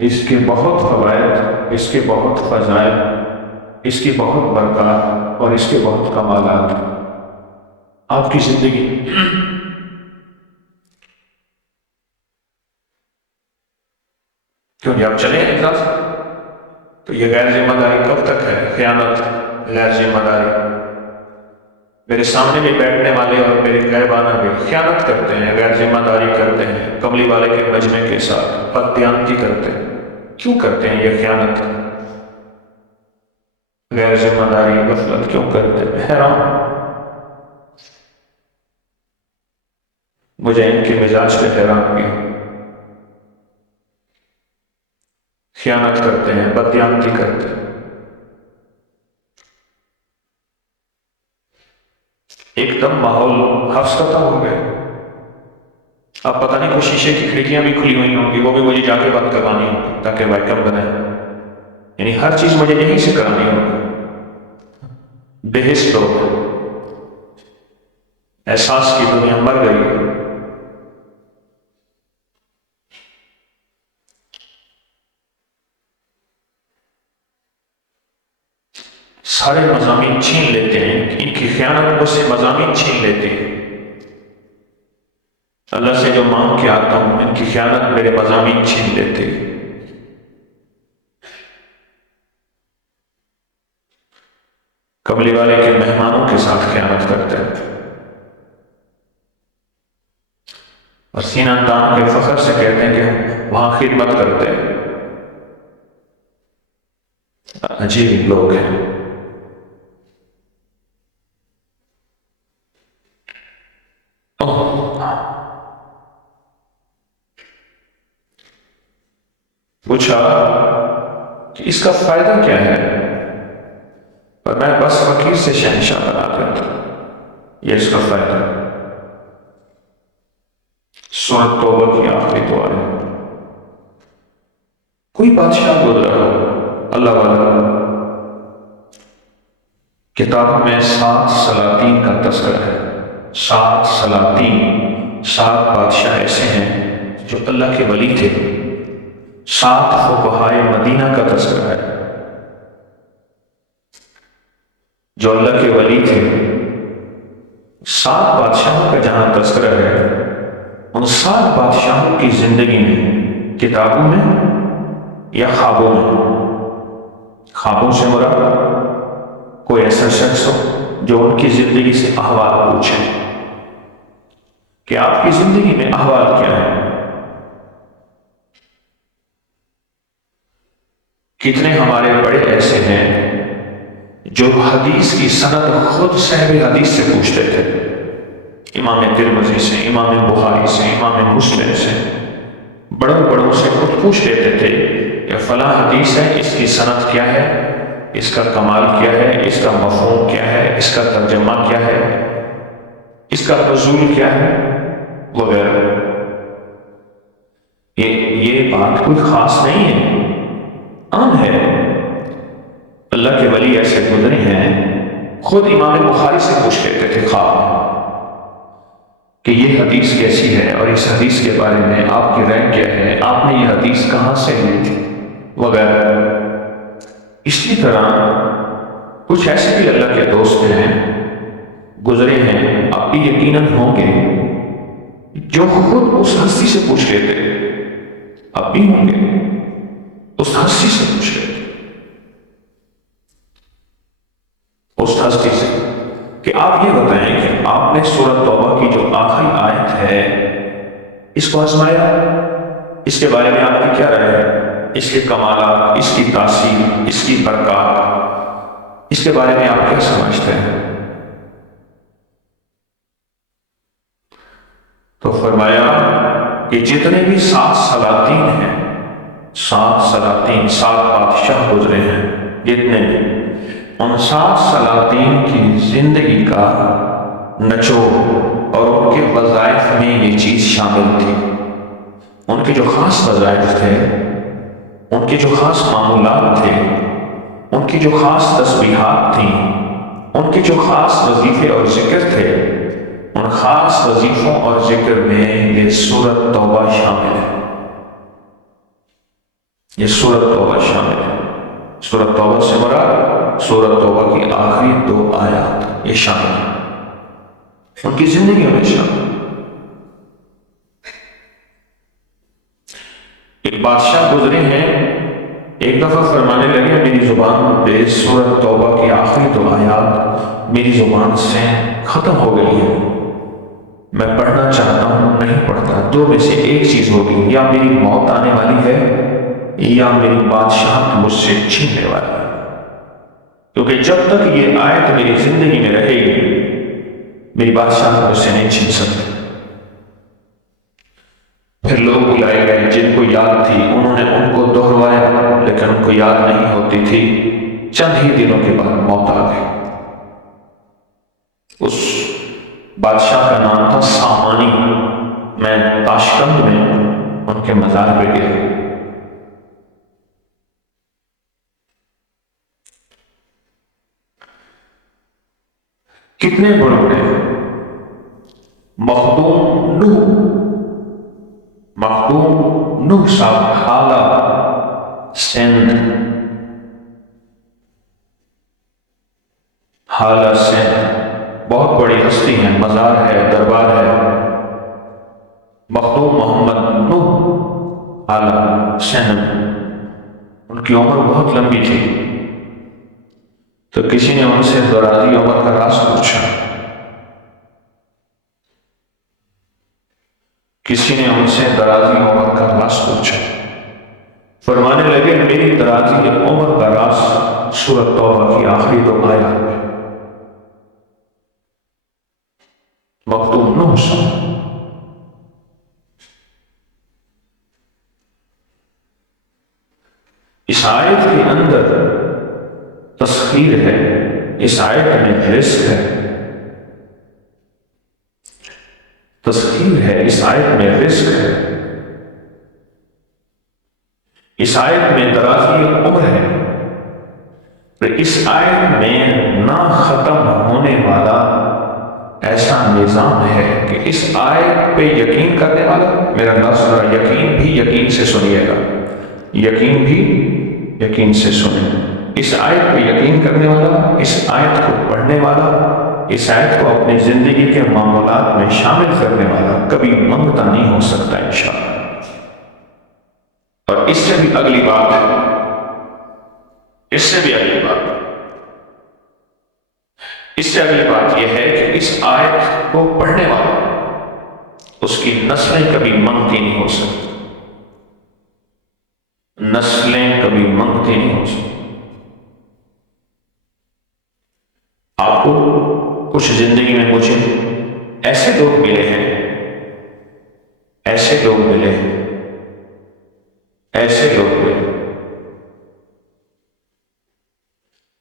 اس کے بہت فوائد، اس کے بہت فضائل، اس کی بہت برکات اور اس کے بہت کمالات آپ کی زندگی کیوں جب چلیں اجلاس تو یہ غیر ذمہ داری کب تک ہے؟ خیانت، غیر ذمہ داری۔ میرے سامنے بھی بیٹھنے والے اور میرے غائبانہ بھی خیانت کرتے ہیں، غیر ذمہ داری کرتے ہیں، کملی والے کے مجمع کے ساتھ بددیانتی کرتے ہیں۔ کیوں کرتے ہیں یہ خیانت، غیر ذمہ داری، غفلت کیوں کرتے ہیں؟ حیران مجھے ان کے مزاج پہ حیران کیا۔ خیانت کرتے ہیں، بددیانتی کرتے ہیں۔ ایک دم ماحول حفظ ختم ہو گئے۔ اب پتہ نہیں کوئی شیشے کی کھڑکیاں بھی کھلی ہوئی ہوں گی، وہ بھی مجھے جا کے بند کروانی ہوگی تاکہ ویکم بنے، یعنی ہر چیز مجھے یہیں سے کرانی ہوگی۔ بے حس لوگ، احساس کی دنیا مر گئی۔ سارے مضامین چھین لیتے ہیں، ان کی خیانت مجھ سے مضامین چھین لیتے ہیں۔ اللہ سے جو مانگ کے آتا ہوں، ان کی خیانت میرے مضامین چھین لیتے ہیں۔ کملی والے کے مہمانوں کے ساتھ خیانت کرتے ہیں اور سینہ تان کے فخر سے کہتے ہیں کہ ہم وہاں خدمت کرتے ہیں۔ عجیب لوگ ہیں۔ پوچھا کہ اس کا فائدہ کیا ہے؟ اور میں بس فقیر سے شہنشاہ بنا دیتا، یہ اس کا فائدہ۔ سورۃ توبہ کی آخری دعا ہے۔ کوئی بادشاہ گزرا ہو اللہ والا، کتاب میں 7 سلاطین کا تذکرہ ہے۔ 7 سلاطین، 7 بادشاہ ایسے ہیں جو اللہ کے ولی تھے۔ 7 فقہائے مدینہ کا تذکرہ ہے جو اللہ کے ولی تھے۔ 7 بادشاہوں کا جہاں تذکرہ ہے، ان 7 بادشاہوں کی زندگی میں، کتابوں میں یا خوابوں میں، خوابوں سے مراد کوئی ایسا شخص ہو جو ان کی زندگی سے احوال پوچھے کہ آپ کی زندگی میں احوال کیا ہے۔ کتنے ہمارے بڑے ایسے ہیں جو حدیث کی سند خود صاحب حدیث سے پوچھتے تھے، امام ترمذی سے، امام بخاری سے، امام مسلم سے، بڑوں سے خود پوچھ لیتے تھے کہ فلاں حدیث ہے، اس کی سند کیا ہے، اس کا کمال کیا ہے، اس کا مفہوم کیا ہے، اس کا ترجمہ کیا ہے، اس کا نزول کیا ہے، وغیرہ۔ یہ بات کوئی خاص نہیں ہے، عام ہے۔ اللہ کے ولی ایسے گزرے ہیں، خود امام بخاری سے پوچھ لیتے تھے خواب کہ یہ حدیث کیسی ہے اور اس حدیث کے بارے میں آپ کی رائے کیا ہے، آپ نے یہ حدیث کہاں سے لی تھی، وغیرہ۔ اسی طرح کچھ ایسے بھی اللہ کے دوست ہیں، گزرے ہیں، آپ بھی یقیناً ہوں گے، جو خود اس ہستی سے پوچھ لیتے، آپ بھی ہوں گے، اس ہستی سے پوچھ لیتے، اس ہستی سے کہ آپ یہ بتائیں کہ آپ نے سورۃ توبہ کی جو آخری آیت ہے اس کو آزمایا، اس کے بارے میں آپ کی کیا رائے ہے، اس کے کمالات، اس کی تاثیر، اس کی برکات، اس کے بارے میں آپ کیا سمجھتے ہیں؟ تو فرمایا کہ جتنے بھی 7 سلاطین ہیں، 7 سلاطین، 7 بادشاہ گزرے ہیں، جتنے بھی، ان 7 سلاطین کی زندگی کا نچوڑ اور ان کے وظائف میں یہ چیز شامل تھی۔ ان کے جو خاص وظائف تھے، ان کے جو خاص معمولات تھے، ان کی جو خاص تسبیحات تھیں، ان کے جو خاص وظیفے اور ذکر تھے، ان خاص وظیفوں اور ذکر میں یہ سورۃ توبہ شامل ہے۔ یہ سورۃ توبہ شامل ہے۔ سورۃ توبہ سے مراد سورۃ توبہ کی آخری 2 آیات یہ شامل ہیں، ان کی زندگی میں شامل۔ ایک بادشاہ گزرے ہیں، ایک دفعہ فرمانے لگے میری زبان پہ سورۃ توبہ کی آخری 2 آیات میری زبان سے ختم ہو گئی ہے، میں پڑھنا چاہتا ہوں نہیں پڑھتا، 2 میں سے ایک چیز ہوگی، یا میری موت آنے والی ہے یا میری بادشاہت مجھ سے چھیننے والی ہے، کیونکہ جب تک یہ آیت میری زندگی میں رہے گی میری بادشاہت مجھ سے نہیں چھین سکتی۔ پھر لوگ بلائے گئے جن کو یاد تھی، انہوں نے ان کو دہروایا لیکن ان کو یاد نہیں ہوتی تھی۔ چند ہی دنوں کے بعد موت آ گئی۔ اس بادشاہ کا نام تھا سامانی۔ میں تاشقند میں ان کے مزار پہ گیا۔ کتنے بڑے بڑے مخدوم نوح صاحب حالہ سندھ بہت بڑی ہستی ہیں، مزار ہے، دربار ہے۔ مخدوم محمد نوح حالہ سندھ، ان کی عمر بہت لمبی تھی، تو کسی نے ان سے درازی عمر کا راز پوچھا۔ فرمانے لگے میری درازی عمر کا راز سورۃ توبہ کی آخری 2 آیات میں۔ مخدوم نوح صاحب اس آیت کے اندر تسخیر ہے، اس آیت میں رزق ہے، تسخیر ہے، اس آیت میں رزق ہے، اس آیت میں درازی عمر ہے، اس آیت میں نہ ختم ہونے والا ایسا نظام ہے کہ اس آیت پہ یقین کرنے والا، میرا نظر یقین بھی یقین سے سنیے گا، یقین بھی یقین سے سنیں، اس آیت پہ یقین کرنے والا، اس آیت کو پڑھنے والا، اس آیت کو اپنی زندگی کے معاملات میں شامل کرنے والا کبھی منگتا نہیں ہو سکتا انشاءاللہ۔ اور اس سے بھی اگلی بات ہے، اس سے اگلی بات یہ ہے کہ اس آیت کو پڑھنے والا، اس کی نسلیں کبھی منگتی نہیں ہو سکتی، نسلیں کبھی منگتی نہیں ہو سکتی۔ آپ کو کچھ زندگی میں مجھے ایسے لوگ ملے ہیں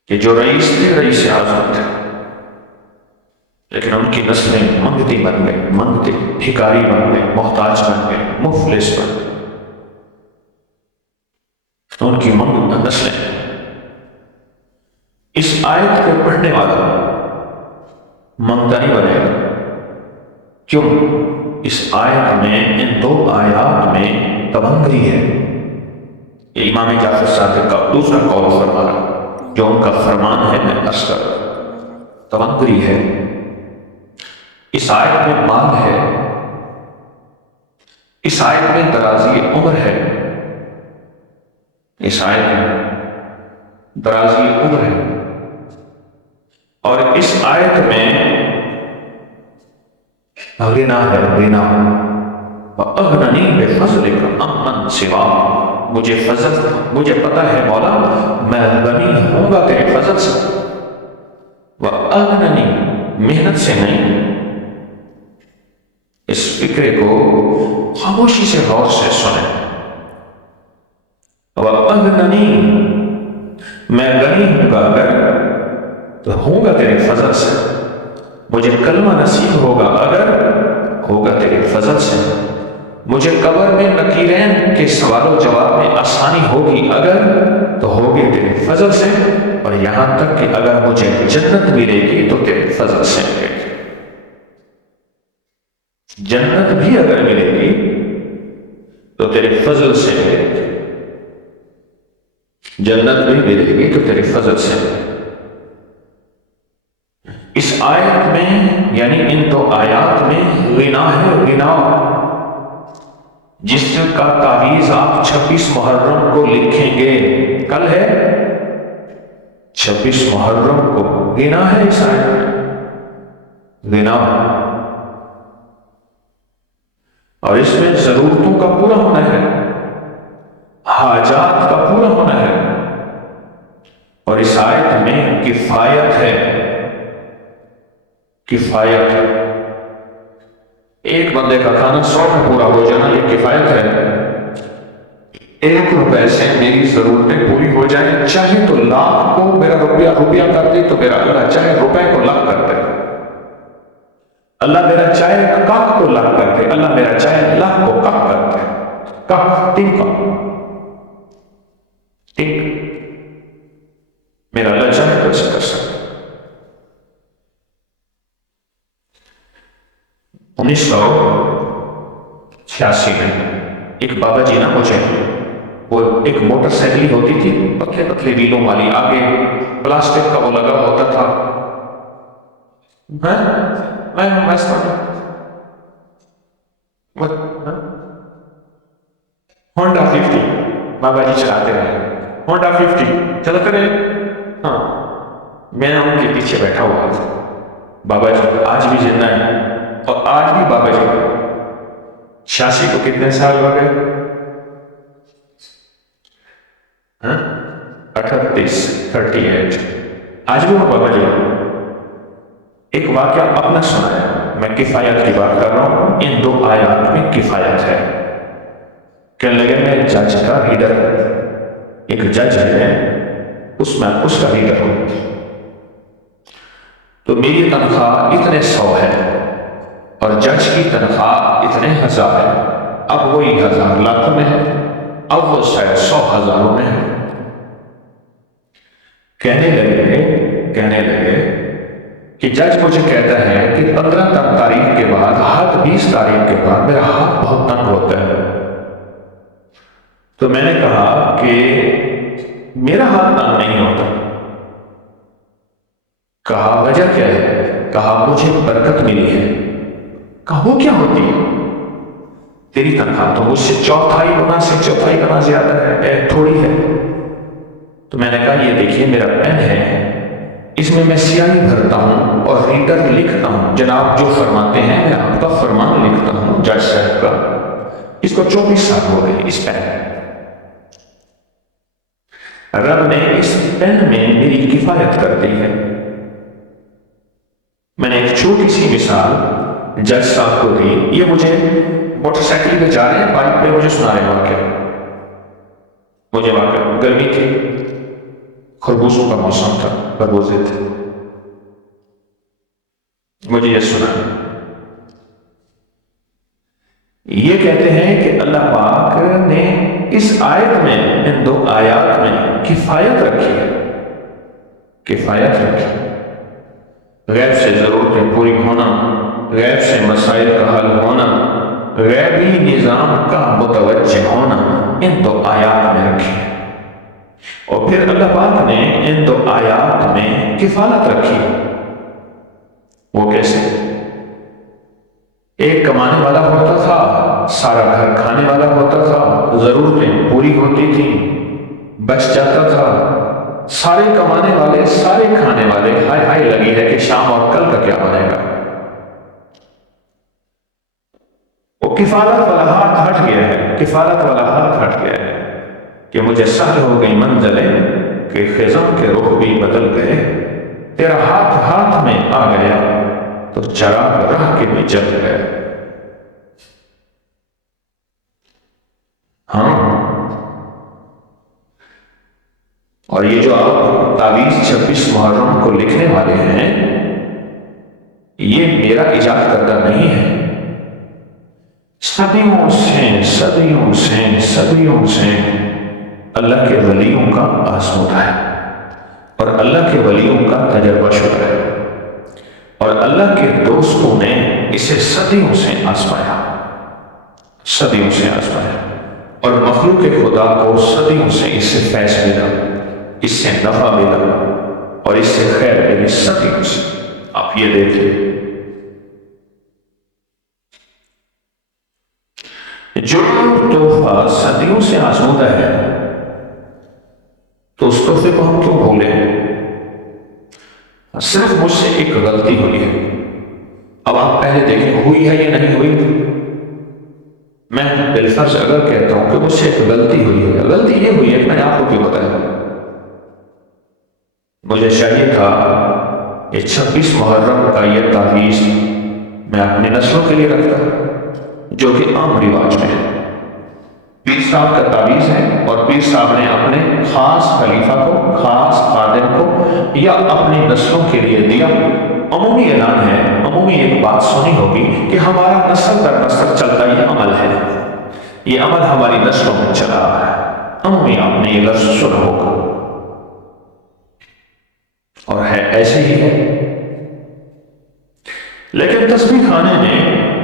کہ جو رئیس تھے، رئیس اعظم تھے، لیکن ان کی نسلیں منگتی بن گئے، بھکاری بن گئے، محتاج بن گئے، مفلس بن گئے، ان کی نسلیں۔ اس آیت کو پڑھنے والا منگتا نہیں بنے گا، کیوں؟ اس آیت میں، ان 2 آیات میں تبنگری ہے۔ یہ امام جعفر صادق کا دوسرا قول فرما رہا، جو ان کا فرمان ہے، میں اثر تبنگری ہے۔ اس آیت میں مال ہے، اس آیت میں درازی عمر ہے، اس آیت میں درازی عمر ہے، اور اس آیت میں غنا ہے، غنا۔ وَأَغْنَنِي بِفَضْلِكَ عَمَّنْ سِوَاكَ، مجھے پتہ ہے مولا میں غنی ہوں گا تیرے فضل سے۔ وَأَغْنَنِي، محنت سے نہیں، اس فکرے کو خاموشی سے غور سے سنیں۔ وَأَغْنَنِي، میں غنی ہوں گا اگر تو ہوں گا تیرے فضل سے، مجھے کلمہ نصیب ہوگا اگر ہوگا تیرے فضل سے۔ مجھے قبر میں نکیرین کے سوال و جواب میں آسانی ہوگی اگر تو ہوگی تیرے فضل سے، اور یہاں تک کہ اگر مجھے جنت ملے گی تو تیرے فضل سے ملے گی۔ جنت بھی اگر ملے گی تو تیرے فضل سے ملے گی، جنت بھی ملے گی تو تیرے فضل سے ملے گی۔ اس آیت میں یعنی ان دو آیات میں غنا ہے، غنا جس کا تعویذ آپ 26 محرم کو لکھیں گے، کل ہے 26 محرم کو، غنا ہے اس آیت میں، غنا، اور اس میں ضرورتوں کا پورا ہونا ہے، حاجات کا پورا ہونا ہے، اور اس آیت میں کفایت ہے، کفایت، ایک بندے کا کھانا 100 میں پورا ہو جانا یہ کفایت ہے۔ 1 روپے سے میری ضرورتیں پوری ہو جائیں، چاہے تو لاکھ کو میرا روپیہ کر دے تو میرا اللہ چاہے روپے کو لاکھ کر دے، اللہ میرا چاہے کاک کو لاکھ کر دے، اللہ میرا چاہے لاکھ کو کاک کر دے، کاک ٹک میرا اللہ چاہے تو اسے کر سکتا۔ 1986 میں ایک بابا جی نا مجھے، وہ ایک موٹر سائیکل ہوتی تھی پتلے پتلے ویلوں والی، آگے پلاسٹک کا وہ لگا ہوتا تھا، ہونڈا 50 بابا جی چلاتے رہے، ہونڈا 50 چلاتے رہے، ہاں میں ان کے پیچھے بیٹھا ہوا تھا۔ بابا جی آج بھی زندہ ہیں، اور آج بھی بابا جی 86 کو کتنے سال ہو گئے؟ 38 آج بھی وہ بابا جی۔ ایک واقعہ اپنا سنایا، میں کفایت کی بات کر رہا ہوں، ان دو آیات میں کفایت ہے۔ کہنے لگے میں جج کا ریڈر، ایک جج ہے اس میں اس کا ریڈر ہوں، تو میری تنخواہ اتنے 100 ہے اور جج کی تنخواہ اتنے 1000 ہے، اب وہی 1000 لاکھوں میں ہے، اب وہ شاید 100 ہزاروں میں ہے۔ کہنے لگے کہ جج مجھے کہتا ہے کہ 15 تاریخ کے بعد، حد 20 تاریخ کے بعد میرا ہاتھ بہت تنگ ہوتا ہے۔ تو میں نے کہا کہ میرا ہاتھ تنگ نہیں ہوتا۔ کہا وجہ کیا ہے؟ کہا مجھے برکت ملی ہے۔ کہا وہ کیا ہوتی ہے؟ تیری تنخواہ تو مجھ سے 4.5 گنا زیادہ ہے، تھوڑی ہے۔ تو میں نے کہا یہ دیکھیے میرا پین ہے، اس میں میں سیاہی بھرتا ہوں اور ریڈر لکھتا ہوں، جناب جو فرماتے ہیں میں آپ کا فرمان لکھتا ہوں جج صاحب کا۔ اس کو 24 سال ہو گئے اس پین، رب نے اس پین میں میری کفایت کر دی ہے۔ میں نے ایک چھوٹی سی مثال جج صاحب کو دی، یہ مجھے موٹر سائیکل پہ جا رہے ہیں، بائک پہ مجھے سنا رہے واقعہ، مجھے واقعہ گرمی تھی، خربوزوں کا موسم تھا، خربوزے تھے، مجھے یہ سنا۔ یہ کہتے ہیں کہ اللہ پاک نے اس آیت میں، ان دو آیات میں کفایت رکھی ہے، کفایت رکھی، غیب سے ضرورتیں پوری ہونا، غیب سے مسائل کا حل ہونا، غیبی نظام کا متوجہ ہونا، ان دو آیات میں رکھی ہے۔ اور پھر اللہ پاک نے ان دو آیات میں کفالت رکھی، وہ کیسے؟ ایک کمانے والا ہوتا تھا، سارا گھر کھانے والا ہوتا تھا، ضرورتیں پوری ہوتی تھیں، بچ جاتا تھا، سارے کمانے والے سارے کھانے والے ہائے ہائے لگی ہے کہ شام اور کل کا کیا بنے گا۔ وہ کفالت والا ہاتھ ہٹ گیا ہے، کفالت والا ہاتھ ہٹ گیا ہے کہ مجھے سہل ہو گئی منزلیں کہ خزاں کے رخ بھی بدل گئے، تیرا ہاتھ میں آ گیا تو چراغ راہ کے میں جل گئے۔ ہاں، اور یہ جو آپ تعویذ 26 محرم کو لکھنے والے ہیں، یہ میرا ایجاد کردہ نہیں ہے، صدیوں سے اللہ کے ولیوں کا آزمودہ ہے اور اللہ کے ولیوں کا تجربہ شدہ ہے، اور اللہ کے دوستوں نے اسے صدیوں سے آزمایا، اور مخلوق خدا کو صدیوں سے اس سے فیض ملا، اس سے نفع ملا اور اس سے خیر ملی صدیوں سے۔ آپ یہ دیکھیں، جو تحفہ صدیوں سے آزمودہ ہے تو اس تحفے کو ہم کیوں بھولیں؟ صرف مجھ سے ایک غلطی ہوئی ہے، اب آپ پہلے دیکھیں ہوئی ہے یا نہیں ہوئی۔ میں بالفرض اگر کہتا ہوں کہ مجھ سے ایک غلطی ہوئی ہے، غلطی یہ ہوئی ہے کہ میں نے آپ کو کیوں بتایا، مجھے چاہیے تھا یہ 26 محرم کا یہ تعویذ میں اپنی نسلوں کے لیے رکھتا جو کہ عام رواج میں ہے۔ پیر صاحب کا تعویذ ہے اور پیر صاحب نے اپنے خاص خلیفہ کو، خاص خادم کو یا اپنی نسلوں کے لیے دیا۔ عمومی اعلان ہے، عمومی ایک بات سنی ہوگی کہ ہمارا نسل در نسل چلتا یہ عمل ہے، یہ عمل ہماری نسلوں میں چلا رہا ہے، عمومی آپ نے یہ لفظ سنا ہوگا، اور ہے ایسے ہی ہے۔ لیکن تسبیح خانے نے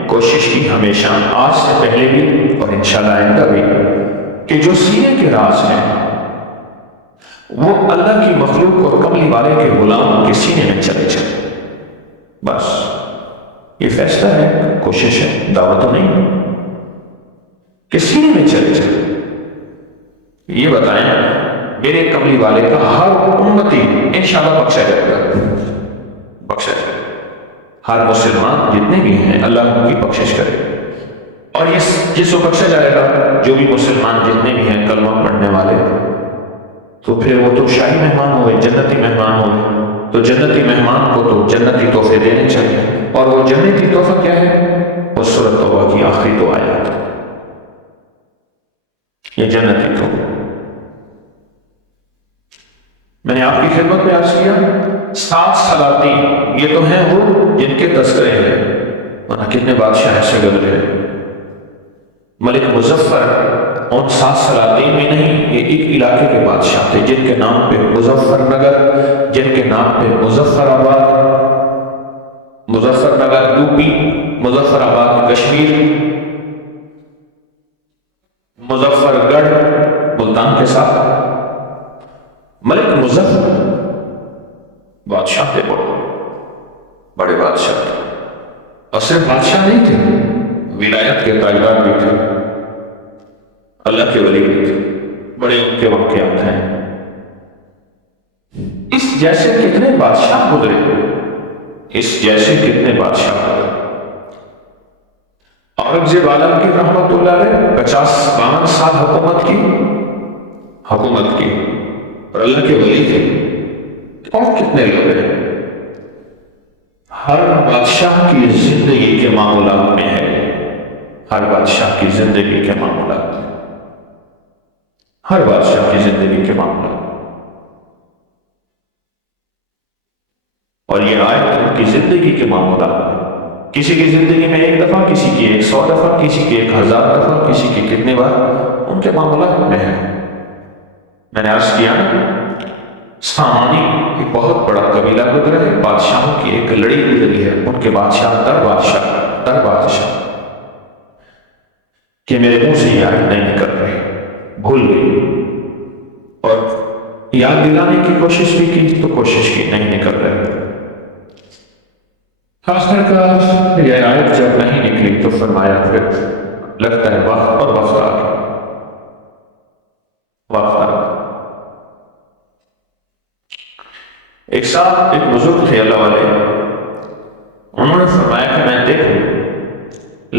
کوشش کی ہمیشہ، آج سے پہلے بھی اور انشاءاللہ آئندہ بھی، کہ جو سینے کے راز ہیں وہ اللہ کی مخلوق اور کملی والے کے غلام کے سینے میں چلے جائیں۔ بس یہ فیصلہ ہے، کوشش ہے، دعوت تو نہیں، کہ سینے میں چلے جائیں۔ یہ بتائیں میرے کملی والے کا ہر امتی انشاءاللہ بخشا جائے گا، بخشا جائے گا، ہر مسلمان جتنے بھی ہیں اللہ ان کی بخشش کرے، اور جس کو بخشا جائے گا، جو بھی مسلمان جتنے بھی ہیں کلمہ پڑھنے والے، تو پھر وہ تو شاہی مہمان ہوئے، جنتی مہمان ہوئے، تو جنتی مہمان کو تو جنتی تحفے دینے چاہیے، اور وہ جنتی تحفہ کیا ہے؟ وہ سورۃ توبہ کی آخری 2 آیات، یہ جنتی تحفہ۔ میں نے آپ کی خدمت میں عرض کیا 7 سلاطین، یہ تو ہیں وہ جن کے تذکرے ہیں، ورنہ کتنے بادشاہ ایسے گزرے ہیں۔ ملک مظفر ان 7 سلاطین میں نہیں، یہ ایک علاقے کے بادشاہ تھے جن کے نام پہ مظفر نگر، جن کے نام پہ مظفر آباد، مظفر نگر یوپی، مظفر آباد کشمیر، مظفر گڑھ ملتان کے ساتھ۔ ملک مظفر بادشاہ تھے، بڑے بادشاہ تھے، اور صرف بادشاہ نہیں تھے، ولایت کے تاجدار بھی تھے، اللہ کے ولی بھی تھے، بڑے ان کے واقعات ہیں۔ اس جیسے کتنے بادشاہ گزرے، اس جیسے کتنے بادشاہ گزرے۔ اورنگزیب عالمگیر رحمۃ اللہ علیہ 52 سال حکومت کی، اور اللہ کے ولی تھے، اور کتنے لوگ ہیں۔ ہر بادشاہ کی زندگی کے معاملات میں ہے، ہر بادشاہ کی زندگی کے معاملات میں، ہر بادشاہ کی زندگی کے معاملات، اور یہ آیت ان کی زندگی کے معاملات میں، کسی کی زندگی میں 1 دفعہ، کسی کی 100 دفعہ، کسی کی 1000 دفعہ، کسی کی کتنے بار، ان کے معاملات میں ہے۔ میں نے عرض کیا سامانی ایک بہت بڑا قبیلہ گزرا ہے، بادشاہوں کی ایک لڑی گزری ہے، ان کے بادشاہ در بادشاہ کہ میرے منہ سے یہ آیت نہیں نکل رہی، بھول گئی، اور یاد دلانے کی کوشش بھی کی تو کوشش کی، نہیں نکل رہے۔ آخر کار یہ آیت جب نہیں نکلی تو فرمایا پھر لگتا ہے وقت اور وقت آ گیا، وقت آ گیا۔ ایک ساتھ ایک بزرگ تھے اللہ والے، انہوں نے فرمایا کہ میں دیکھوں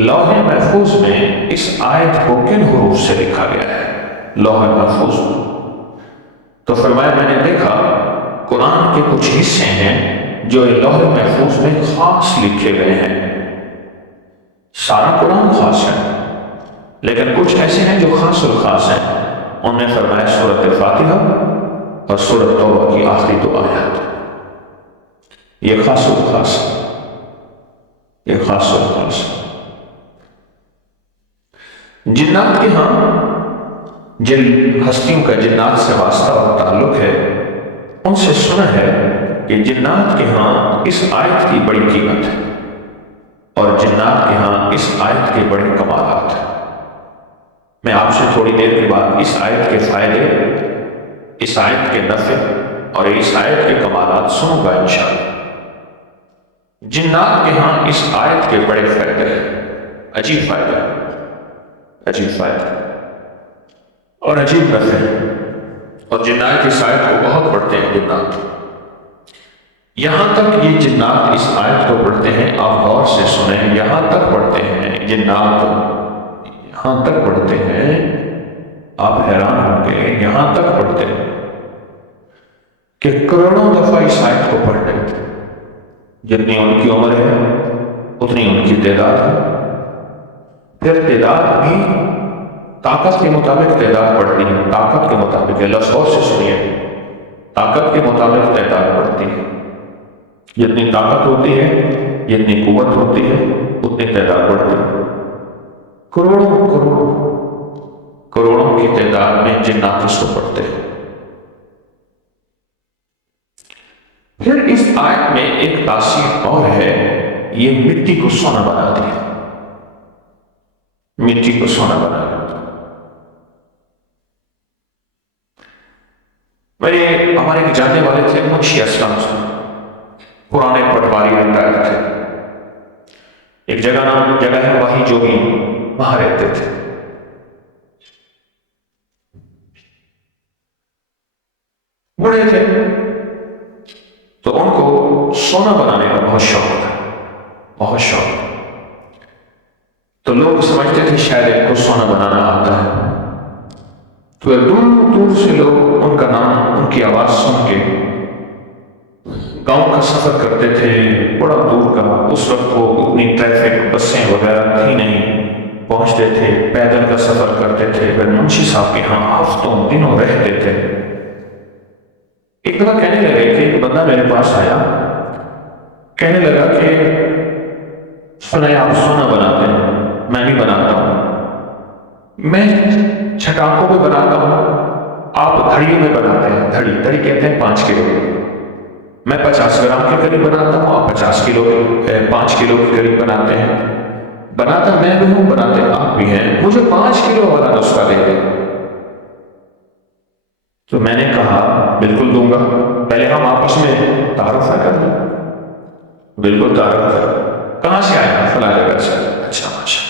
لوح محفوظ میں اس آیت کو کن حروف سے لکھا گیا ہے، لوح محفوظ۔ تو فرمایا میں نے دیکھا قرآن کے کچھ حصے ہیں جو لوح محفوظ میں خاص لکھے گئے ہیں، سارا قرآن خاص ہے، لیکن کچھ ایسے ہیں جو خاص الخاص ہیں۔ انہوں نے فرمایا سورۃ فاتحہ اور سورۃ توبہ کی آخری 2 آیات، یہ خاص الخاص، یہ خاص الخاص۔ جنات کے ہاں جن ہستیوں کا جنات سے واسطہ اور تعلق ہے، ان سے سنا ہے کہ جنات کے ہاں اس آیت کی بڑی قیمت ہے اور جنات کے ہاں اس آیت کے بڑے کمالات ہیں۔ میں آپ سے تھوڑی دیر کے بعد اس آیت کے فائدے، اس آیت کے نفع اور اس آیت کے کمالات سنوں گا انشاءاللہ۔ جنات کے ہاں اس آیت کے بڑے فائدے ہیں، عجیب فائدہ، عجیب فائدہ اور عجیب نفع، اور جنات اس آیت کو بہت پڑھتے ہیں جنات۔ یہاں تک یہ جنات اس آیت کو پڑھتے ہیں، آپ غور سے سنیں، یہاں تک پڑھتے ہیں جنات، یہاں تک پڑھتے ہیں، آپ حیران ہوں گے، یہاں تک پڑھتے ہیں کہ کروڑوں دفعہ اس آیت کو پڑھ رہے تھے۔ جتنی ان کی عمر ہے اتنی ان کی تعداد ہے، پھر تعداد بھی طاقت کے مطابق تعداد بڑھتی ہے، طاقت کے مطابق، اللہ غور سے سنیے، طاقت کے مطابق تعداد بڑھتی ہے، جتنی طاقت ہوتی ہے، جتنی قوت ہوتی ہے، اتنی تعداد بڑھتی ہے۔ کروڑوں کروڑوں کروڑوں کی تعداد میں جنات اس کو پڑھتے ہیں۔ پھر اس آیت میں ایک تاثیر اور ہے، یہ مٹی کو سونا بنا دیا، مٹی کو سونا بنا دیا۔ ہمارے ایک جاننے والے تھے منشی اسلم سے، پرانے پٹواری ریٹائر تھے، ایک جگہ ہے وہی جوگی، وہاں رہتے تھے۔ بوڑھے تھے تو ان کو سونا بنانے کا بہت شوق تھا، بہت شوق۔ تو لوگ سمجھتے تھے شاید ان کو سونا بنانا آتا ہے، تو دور دور سے لوگ ان کا نام، ان کی آواز سن کے گاؤں کا سفر کرتے تھے، بڑا دور کا، اس وقت وہ اتنی ٹریفک بسیں وغیرہ تھی نہیں، پہنچتے تھے، پیدل کا سفر کرتے تھے، پھر منشی صاحب کے ہاں ہفتوں دنوں رہتے تھے۔ ایک دفعہ کہنے لگے کہ ایک بندہ میرے پاس آیا، کہنے لگا کہ سنیں آپ سونا بناتے ہیں، میں بھی بناتا ہوں، میں چھٹاکوں میں بناتا ہوں، آپ دھڑیوں میں بناتے ہیں، دھڑی کہتے ہیں 5 کلو، میں 50 گرام کے قریب بناتا ہوں، آپ 5 کلو کے قریب بناتے ہیں، بناتا میں بھی ہوں، بناتے آپ بھی ہیں، مجھے 5 کلو والا نسخہ دے دیں۔ تو میں نے کہا بالکل دوں گا، پہلے ہم آپس میں تعارف نہ کر لیں۔ بالکل تعارف کر، کہاں سے آیا؟ فلاں جگہ سے۔ اچھا ماشاء،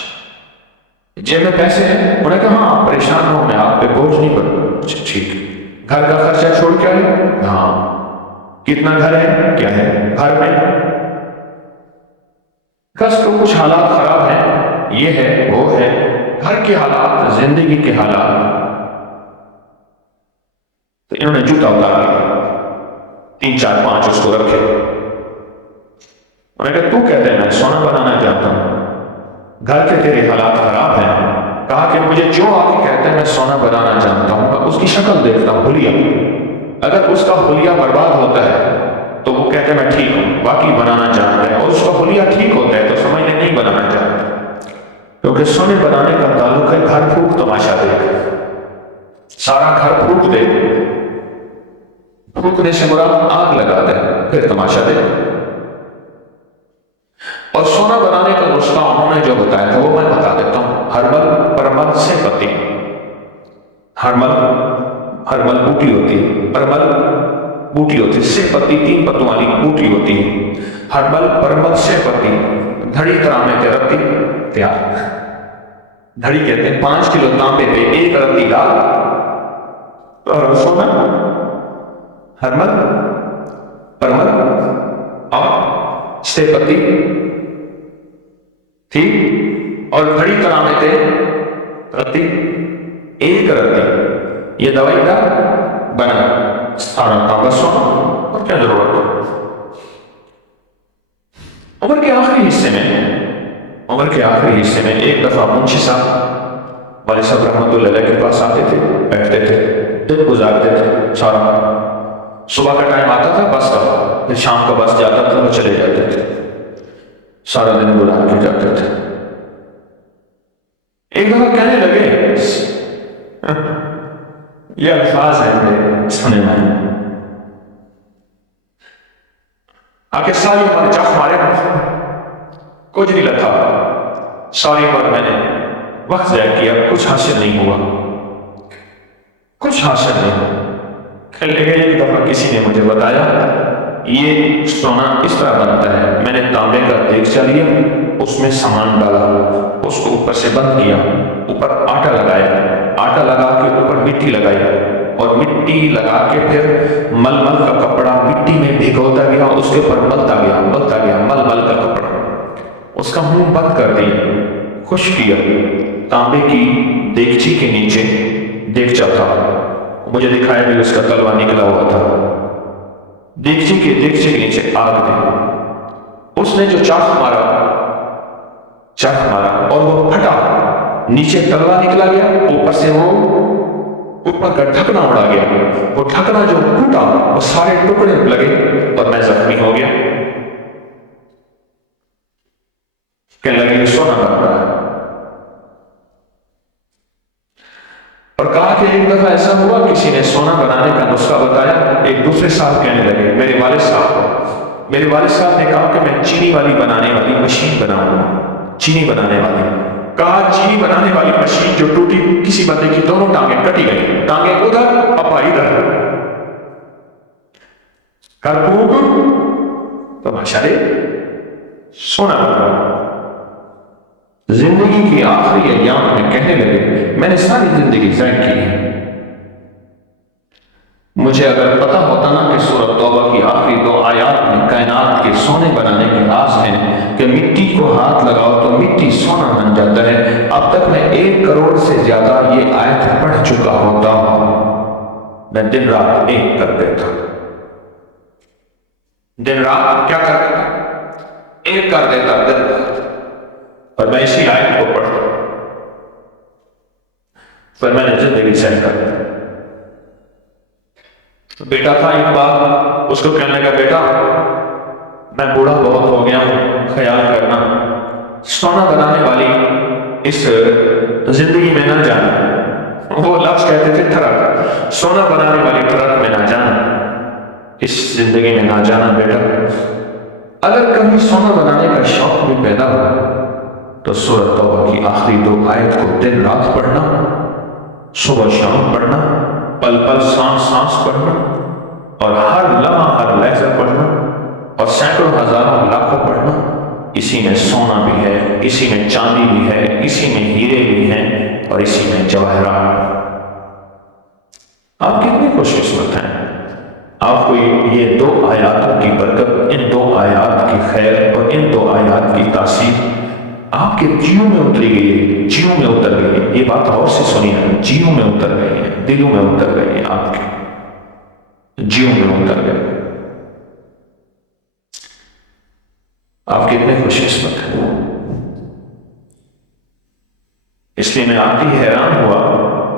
جیب میں پیسے ہیں؟ انہوں نے کہا ہاں، پریشان ہو، میں آپ پہ بوجھ نہیں بنوں۔ اچھا ٹھیک، گھر کا خرچہ چھوڑ کے آئے؟ ہاں۔ کتنا گھر ہے؟ کیا ہے گھر میں؟ کس کو کچھ حالات خراب ہیں، یہ ہے وہ ہے، گھر کے حالات، زندگی کے حالات۔ تو انہوں نے جوتا اتار لیا، 3 4 5 اس کو رکھے۔ انہوں نے کہا تو کہتے ہیں میں سونا بنانا چاہتا ہوں، گھر کے تیرے حالات خراب ہیں، کہا کہ مجھے جو آ کے کہتے ہیں میں سونا بنانا چاہتا ہوں، میں اس کی شکل دیکھتا ہوں، حلیہ، اگر اس کا حلیہ برباد ہوتا ہے تو وہ کہتے ہیں میں ٹھیک ہوں، باقی بنانا چاہتا ہے، اور اس کا حلیہ ٹھیک ہوتا ہے تو سمجھنے نہیں بنانا چاہتا، کیونکہ سونے بنانے کا تعلق ہے گھر پھونک تماشا دیکھ، سارا گھر پھونک دے، پھونکنے سے مراد آگ لگا دے، پھر تماشا دے۔ اور سونا بنانے کا نسخہ انہوں نے جو بتایا تھا وہ میں بتا دیتا ہوں۔ ہرمل پرمل سے پتی، ہرمل بوٹی ہوتی ہے، پرمل بوٹی ہوتی ہے، سے پتی 3 پتوں والی بوٹی ہوتی ہے، ہرمل پرمل سے پتی، دھڑی ترامے کے رتی تیار۔ دھڑی کہتے ہیں 5 کلو تانبے پہ 1 رتی ڈال اور سونا، ہرمل پرمل اور سے پتی ٹھیک، اور گھڑی ترامے تھے رتی 1 رتی، یہ دوائی کا بنا سارا تانبا سونا، اور کیا ضرورت ہے۔ عمر کے آخری حصے میں ایک دفعہ منشی صاحب والد صاحب رحمۃ اللہ علیہ کے پاس آتے تھے، بیٹھتے تھے، دن گزارتے تھے، سارا صبح کا ٹائم آتا تھا بس کا، پھر شام کا بس جاتا تھا، وہ چلے جاتے تھے، سارا دن گزار کے جاتے تھے۔ ایک دفعہ کہنے لگے، یہ الفاظ ہیں میرے سنے میں، آگے ساری عمر چاق مارے، کچھ نہیں لگا، ساری عمر میں نے وقت ضائع کیا، کچھ حاصل نہیں ہوا، کچھ حاصل نہیں ہوا۔ کہنے لگے ایک دفعہ کسی نے مجھے بتایا یہ سونا اس طرح بنتا ہے، میں نے تانبے کا دیگچہ لیا، اس میں سامان ڈالا، اس کو اوپر سے بند کیا، اوپر آٹا لگایا، آٹا لگا کے اوپر مٹی لگائی، اور مٹی لگا کے پھر مل مل کا کپڑا مٹی میں بھگوتا گیا، اس کے اوپر ملتا گیا مل مل کا کپڑا، اس کا منہ بند کر دیا، خشک کیا، تانبے کی دیگچی کے نیچے دیگچہ تھا، مجھے دکھایا بھی اس کا تلوا نکلا ہوا تھا، دیگچے کے نیچے آگ دی، اس نے جو چاق مارا اور وہ پھٹا، نیچے تلوا نکلا گیا، اوپر سے وہ اوپر کا ڈھکنا اڑا گیا، وہ ڈھکنا جو ٹوٹا وہ سارے ٹکڑے لگے اور میں زخمی ہو گیا۔ کہنے لگے یہ سونا بن رہا ہے، اور کہا کہ ایک دفعہ ایسا ہوا کسی نے سونا بنانے کا نسخہ بتایا، ایک دوسرے صاحب کہنے لگے میرے والد صاحب نے کہا کہ میں چینی والی بنانے والی مشین بناؤں گا، چینی بنانے والی، کہا چینی بنانے والی مشین جو ٹوٹی، کسی بندے کی دونوں ٹانگیں کٹی گئی، ٹانگیں ادھر اپا ادھر، کرپوگ تو بھاشارے سونا بن رہا۔ زندگی کی آخری ایام میں کہنے لگے میں نے ساری زندگی ضائع کی ہے، مجھے اگر پتا ہوتا نا کہ سورۃ توبہ کی آخری 2 آیات میں کائنات کے سونے بنانے کے راز ہیں کہ مٹی کو ہاتھ لگاؤ تو مٹی سونا بن جاتا ہے، اب تک میں 1 کروڑ سے زیادہ یہ آیت پڑھ چکا ہوتا ہوں۔ میں دن رات ایک کر دیتا، دن رات کیا کر دیتا، ایک کر دیتا دن رات، اور میں اسی آیت کو پڑھتا، پھر میں نے زندگی ضائع کر دی۔ بیٹا تھا ایک بار، اس کو کہنے لگا بیٹا میں بوڑھا بہت ہو گیا ہوں، خیال کرنا، سونا بنانے والی اس زندگی میں نہ جانا، وہ لفظ کہتے تھے ٹرک، سونا بنانے والی ٹرک میں نہ جانا، اس زندگی میں نہ جانا بیٹا، اگر کبھی سونا بنانے کا شوق بھی پیدا ہو تو سورۃ توبہ کی آخری 2 آیت کو دن رات پڑھنا، صبح شام پڑھنا، پل پل سانس سانس پڑھنا، اور ہر لمحہ ہر لحظہ پڑھنا، اور سینکڑوں ہزاروں لاکھوں پڑھنا، اسی میں سونا بھی ہے، اسی میں چاندی بھی ہے، اسی میں ہیرے بھی ہیں، اور اسی میں جواہرات۔ آپ کتنے خوش قسمت ہیں، آپ کو یہ 2 آیاتوں کی برکت، ان 2 آیات کی خیر اور ان 2 آیات کی تاثیر آپ کے جیوں میں اتری گئی ہے، جیوں میں اتر گئی ہے، یہ بات اور سے سنی ہے، جیوں میں اتر گئی ہے، دلوں میں اتر گئی ہے، آپ کے جیوں میں اتر گئی۔ آپ کتنے خوش قسمت ہیں، اس لیے میں آپ ہی حیران ہوا،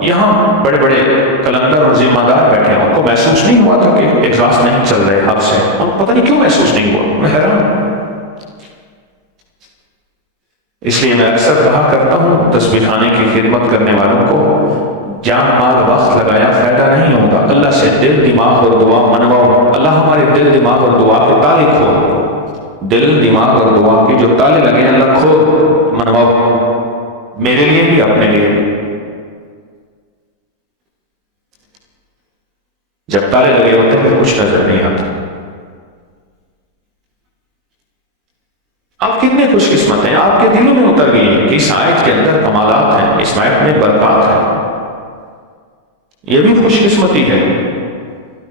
یہاں بڑے بڑے کلندر اور ذمہ دار بیٹھے ہیں، ان کو محسوس نہیں ہوا تھا کہ اجلاس نہیں چل رہے حق سے، ان کو پتہ نہیں کیوں محسوس نہیں ہوا، میں حیران ہوں۔ اس لیے میں اکثر کہا کرتا ہوں تسبیح خانے کی خدمت کرنے والوں کو، جان مال وقت لگایا فائدہ نہیں ہوگا، اللہ سے دل دماغ اور دعا منواؤ، اللہ ہمارے دل دماغ اور دعا کے تالے کھول، دل دماغ اور دعا کے جو تالے لگے ہیں اللہ کھول، منواؤ، میرے لیے بھی اپنے لیے۔ جب تالے لگے ہوتے ہیں کچھ نظر نہیں آتا۔ آپ کتنے خوش قسمت ہیں، آپ کے دلوں میں اتر گئی کہ اس آیت کے اندر کمالات ہیں، اس آیت میں برکات ہے، یہ بھی خوش قسمتی ہے۔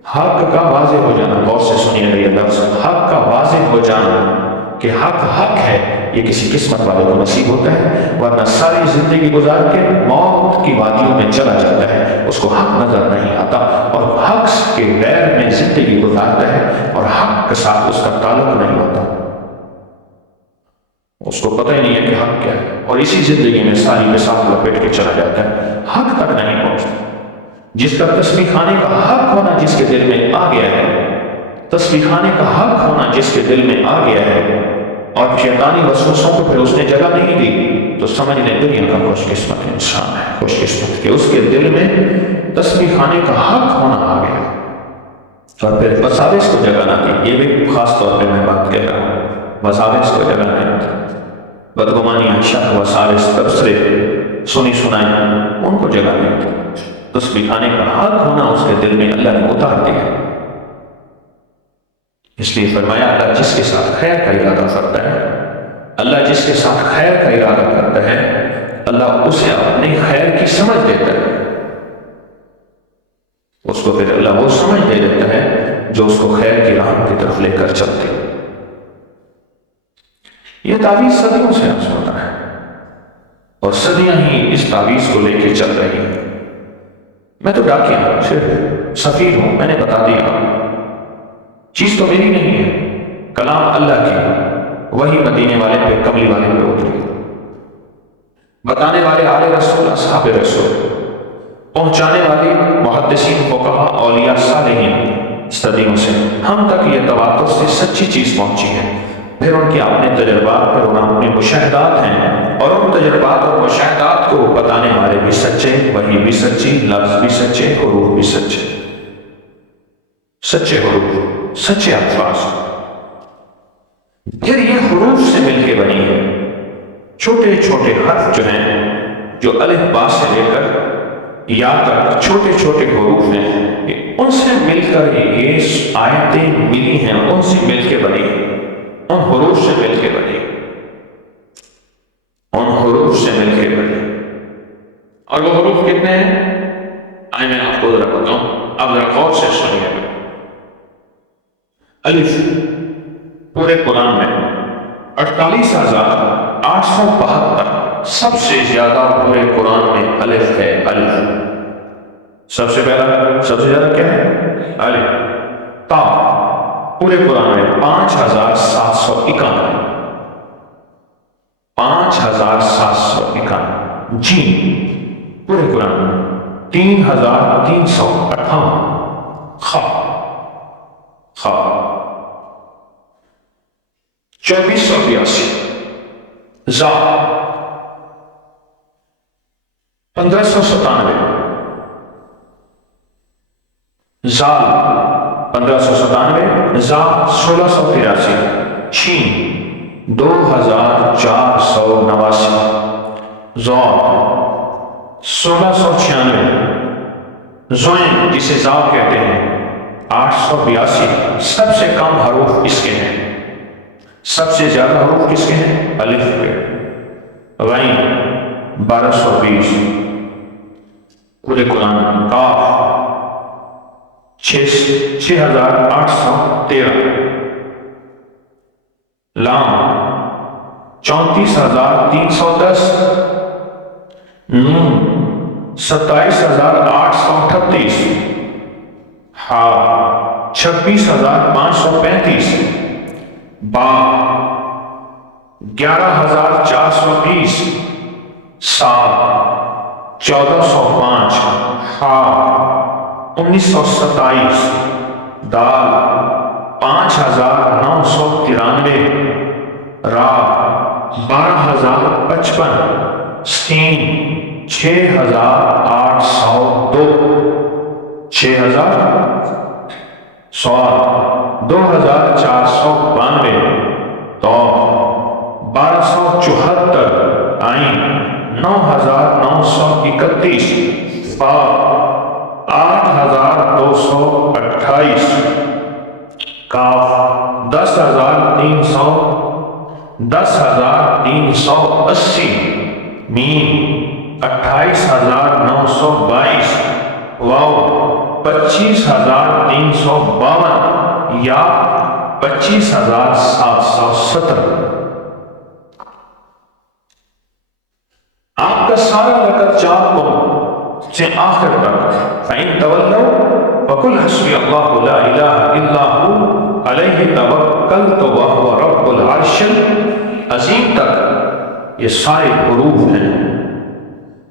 حق کا واضح ہو جانا، غور سے سنیے گا یہ لفظ، حق کا واضح ہو جانا کہ حق حق ہے، یہ کسی قسمت والے کو نصیب ہوتا ہے، ورنہ ساری زندگی گزار کے موت کی وادیوں میں چلا جاتا ہے، اس کو حق نظر نہیں آتا، اور حق کے غیر میں زندگی گزارتا ہے اور حق کے ساتھ اس کا تعلق نہیں ہوتا، اس کو پتہ ہی نہیں ہے کہ حق کیا ہے، اور اسی زندگی میں ساری بساط لپیٹ کے چلا جاتا ہے، حق تک نہیں پہنچتا۔ جس کا تسبیح خانے کا حق ہونا جس کے دل میں آ گیا ہے، تسبیح خانے کا حق ہونا جس کے دل میں آ گیا ہے، اور شیطانی وسوسوں کو پھر اس نے جگہ نہیں دی، تو سمجھ لیں دنیا کا خوش قسمت انسان ہے، خوش قسمت کہ اس کے دل میں تسبیح خانے کا حق ہونا آ گیا اور پھر وساوس کو جگہ نہ دی۔ یہ بھی خاص طور پہ میں بات کہہ رہا ہوں، وساوس کو جگہ نہیں دی، بدگمانیاں، شک، وساوس، تبصرے، سنی سنائی، ان کو جگہ نہیں دی۔ تسبیح خانے کا حق ہونا اس کے دل میں اللہ نے اتار دیا۔ اس لیے فرمایا اللہ جس کے ساتھ خیر کا ارادہ کرتا ہے، اللہ جس کے ساتھ خیر کا ارادہ کرتا ہے، اللہ اسے اپنے خیر کی سمجھ دیتا ہے، اس کو پھر اللہ وہ سمجھ دے دیتا ہے جو اس کو خیر کی راہ کی طرف لے کر چلتے۔ یہ تعویذ صدیوں سے عرض ہوتا ہے اور صدیاں ہی اس تعویذ کو لے کے چل رہی ہیں۔ میں تو ڈاکیا ہوں، صرف سفیر ہوں، میں نے بتا دیا، چیز تو میری نہیں ہے، کلام اللہ کی، وہی مدینے والے پہ، کملی والے پہ اتری، بتانے والے آل رسول، اصحاب رسول، پہنچانے والی محدثین، فقہاء، اولیاء، صالحین، صدیوں سے ہم تک یہ تواتر سے سچی چیز پہنچی ہے۔ پھر ان کے اپنے تجربات، پھر ان اپنے مشاہدات ہیں، اور ان تجربات اور مشاہدات کو بتانے والے بھی سچے، وحی بھی سچی، لفظ بھی سچے، حروف بھی سچے، سچے حروف، سچے الفاظ۔ پھر یہ حروف سے مل کے بنی ہے، چھوٹے چھوٹے حرف جو ہیں، جو الف با سے لے کر یا تک چھوٹے چھوٹے حروف ہیں، ان سے مل کر یہ آیتیں ملی ہیں، ان سے مل کے بنی، ان حروف سے مل کے بنی، ان حروف سے مل کے بنی۔ اور وہ حروف کتنے ہیں؟ آئے میں آپ کو ذرا بتاؤں، آپ ذرا غور سے سنیے گا۔ الف پورے قرآن میں 48,872، سب سے زیادہ پورے قرآن میں الف ہے، الف سب سے پہلا، سب سے زیادہ کیا ہے؟ الف۔ تا پورے قرآن میں 5,791، 5,791۔ جیم پورے قرآن میں 3,358۔ خا 2482۔ زا 1597۔ زال 1597۔ زا 1683۔ چھین 2489۔ زور 1696۔ زوین جسے زاو کہتے ہیں 882۔ سب سے کم حروف اس کے ہیں، سب سے زیادہ حروف کس کے ہیں؟ الف کے۔ غین 1220 پورے قرآن۔ کاف 6813۔ لام 34310۔ نون 27838۔ ہا 26535۔ با 11420۔ سا 1405۔ ہا 1927۔ دال 5993۔ را 12055۔ سین 6802۔ 6000۔ سواد 2492۔ تو 1274۔ آئین 9931۔ فا 8228۔ کاف 10,380۔ میم 28,922۔ واو 25,352۔ یا 25,717۔ آپ کا سارا لقد جاءکم سے آخر تک فَإِن تَوَلَّوْا فَقُلْ حَسْبِيَ اللَّهُ لَا إِلَٰهَ إِلَّا هُوَ عَلَيْهِ تَوَكَّلْتُ وَهُوَ رَبُّ الْعَرْشِ الْعَظِيمِ تک یہ سارے حروف ہیں،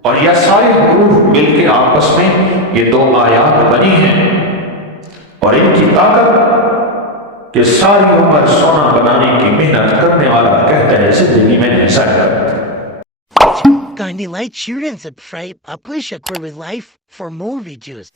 اور یہ سارے حروف مل کے آپس میں یہ دو آیات بنی ہیں، اور ان کی طاقت کہ ساری عمر سونا بنانے کی محنت کرنے والا کہتا ہے زندگی میں ایسا ہے۔ Kindly like, share, and subscribe. I push a with life for more videos.